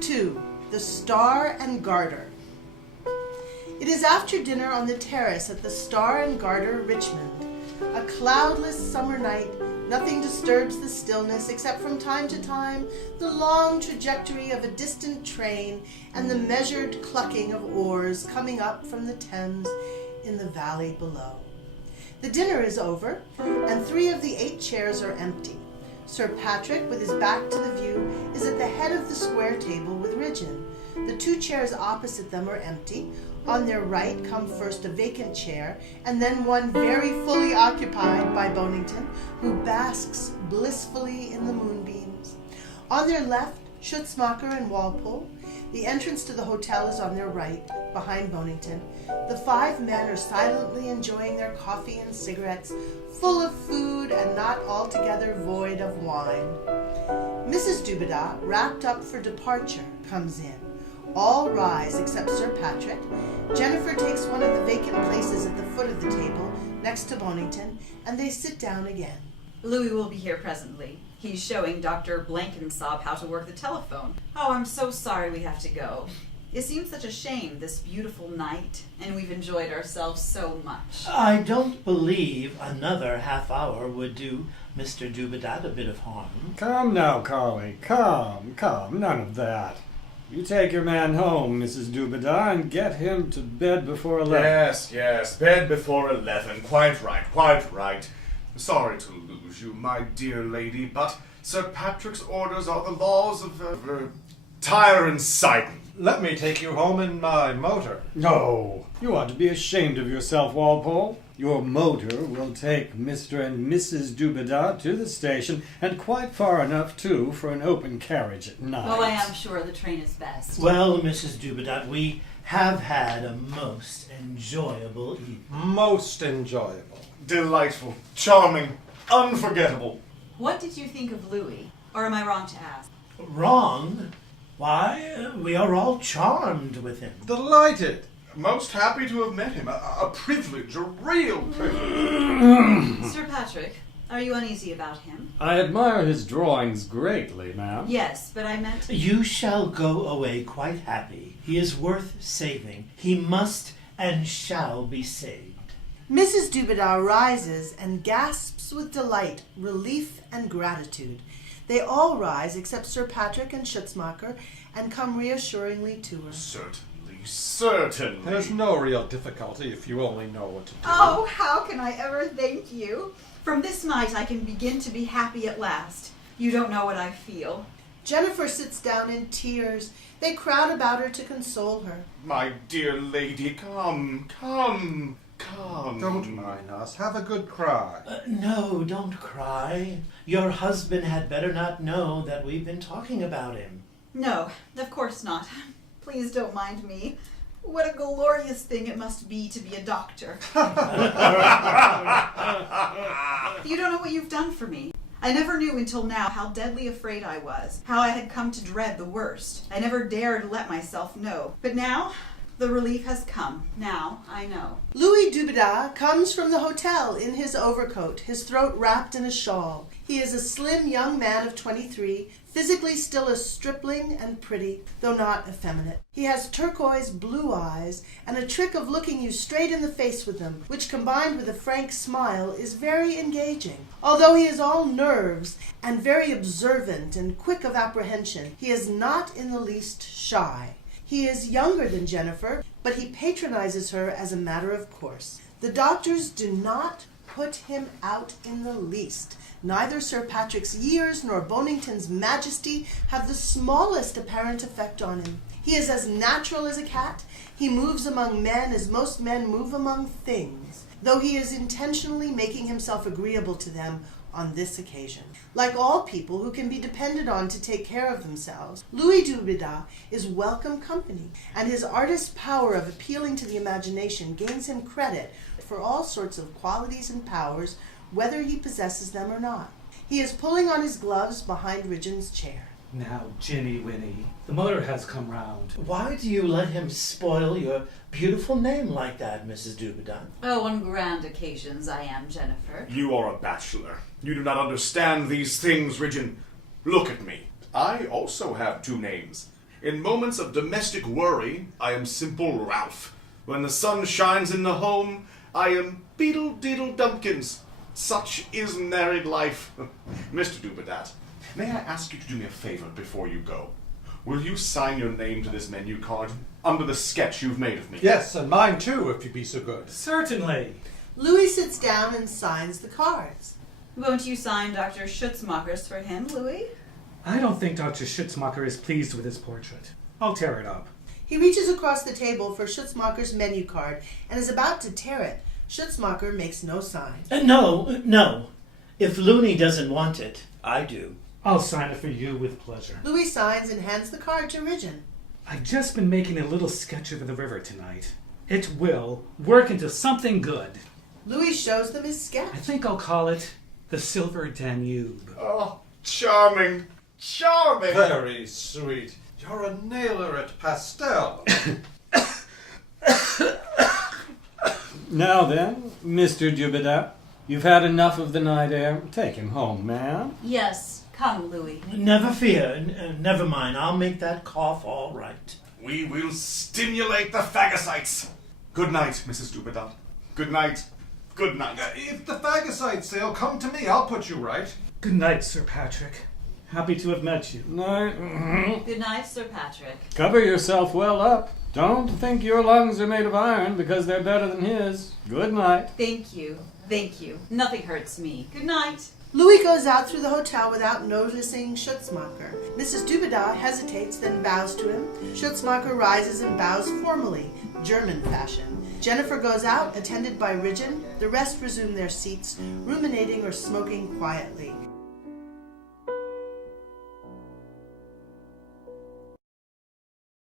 2. The Star and Garter. It is after dinner on the terrace at the Star and Garter, Richmond. A cloudless summer night. Nothing disturbs the stillness except from time to time the long trajectory of a distant train and the measured clucking of oars coming up from the Thames in the valley below. The dinner is over, and 3 of the 8 chairs are empty. Sir Patrick, with his back to the view, is at the head of the square table with Ridgeon. The 2 chairs opposite them are empty. On their right come first a vacant chair, and then one very fully occupied by Bonington, who basks blissfully in the moonbeams. On their left, Schutzmacher and Walpole. The entrance to the hotel is on their right, behind Bonington. The 5 men are silently enjoying their coffee and cigarettes, full of food and not altogether void of wine. Mrs. Dubedat, wrapped up for departure, comes in. All rise except Sir Patrick. Jennifer takes one of the vacant places at the foot of the table, next to Bonington, and they sit down again. Louis will be here presently. He's showing Dr. Blenkinsop how to work the telephone. Oh, I'm so sorry we have to go. It seems such a shame, this beautiful night, and we've enjoyed ourselves so much. I don't believe another half hour would do Mr. Dubedat a bit of harm. Come now, Carly. Come. None of that. You take your man home, Mrs. Dubedat, and get him to bed before 11. Yes, bed before 11. Quite right. Sorry to lose you, my dear lady, but Sir Patrick's orders are the laws of Tyre and Sidon. Let me take you home in my motor. No, you ought to be ashamed of yourself, Walpole. Your motor will take Mr. and Mrs. Dubedat to the station, and quite far enough, too, for an open carriage at night. Well, I am sure the train is best. Well, Mrs. Dubedat, we have had a most enjoyable evening. Most enjoyable. Delightful, charming, unforgettable. What did you think of Louis? Or am I wrong to ask? Wrong? Why, we are all charmed with him. Delighted. Most happy to have met him. A privilege, a real privilege. Sir Patrick, are you uneasy about him? I admire his drawings greatly, ma'am. Yes, but I meant... You shall go away quite happy. He is worth saving. He must and shall be saved. Mrs. Dubedat rises and gasps with delight, relief, and gratitude. They all rise except Sir Patrick and Schutzmacher and come reassuringly to her. Certainly. There's no real difficulty if you only know what to do. Oh, how can I ever thank you? From this night I can begin to be happy at last. You don't know what I feel. Jennifer sits down in tears. They crowd about her to console her. My dear lady, come. Don't mind us. Have a good cry. No, don't cry. Your husband had better not know that we've been talking about him. No, of course not. Please don't mind me. What a glorious thing it must be to be a doctor. You don't know what you've done for me. I never knew until now how deadly afraid I was, how I had come to dread the worst. I never dared let myself know. But now, the relief has come. Now, I know. Louis Dubedat comes from the hotel in his overcoat, his throat wrapped in a shawl. He is a slim young man of 23, physically still a stripling and pretty, though not effeminate. He has turquoise blue eyes and a trick of looking you straight in the face with them, which combined with a frank smile is very engaging. Although he is all nerves and very observant and quick of apprehension, he is not in the least shy. He is younger than Jennifer, but he patronizes her as a matter of course. The doctors do not put him out in the least. Neither Sir Patrick's years nor Bonington's majesty have the smallest apparent effect on him. He is as natural as a cat. He moves among men as most men move among things, though he is intentionally making himself agreeable to them on this occasion. Like all people who can be depended on to take care of themselves, Louis Dubedat is welcome company, and his artist's power of appealing to the imagination gains him credit for all sorts of qualities and powers, whether he possesses them or not. He is pulling on his gloves behind Ridgeon's chair. Now, Ginny Winnie, the motor has come round. Why do you let him spoil your beautiful name like that, Mrs. Dubedat? Oh, on grand occasions I am, Jennifer. You are a bachelor. You do not understand these things, Ridgeon. Look at me. I also have 2 names. In moments of domestic worry, I am simple Ralph. When the sun shines in the home, I am Beedle Deedle Dumpkins. Such is married life. Mr. Dubedat, may I ask you to do me a favor before you go? Will you sign your name to this menu card under the sketch you've made of me? Yes, and mine too, if you'd be so good. Certainly. Louis sits down and signs the cards. Won't you sign Dr. Schutzmacher's for him, Louis? I don't think Dr. Schutzmacher is pleased with his portrait. I'll tear it up. He reaches across the table for Schutzmacher's menu card and is about to tear it. Schutzmacher makes no sign. No. If Looney doesn't want it, I do. I'll sign it for you with pleasure. Louis signs and hands the card to Ridgeon. I've just been making a little sketch of the river tonight. It will work into something good. Louis shows them his sketch. I think I'll call it the Silver Danube. Oh, charming. Charming. Very sweet. You're a nailer at pastel. Now then, Mr. Dubedat, you've had enough of the night air. Take him home, man. Yes, come, Louis. Never fear. Never mind. I'll make that cough all right. We will stimulate the phagocytes. Good night, Mrs. Dubedat. Good night. Good night. If the phagocytes fail, come to me. I'll put you right. Good night, Sir Patrick. Happy to have met you. No. Good night, Sir Patrick. Cover yourself well up. Don't think your lungs are made of iron because they're better than his. Good night. Thank you. Nothing hurts me. Good night. Louis goes out through the hotel without noticing Schutzmacher. Mrs. Dubedat hesitates, then bows to him. Schutzmacher rises and bows formally, German fashion. Jennifer goes out, attended by Ridgeon. The rest resume their seats, ruminating or smoking quietly.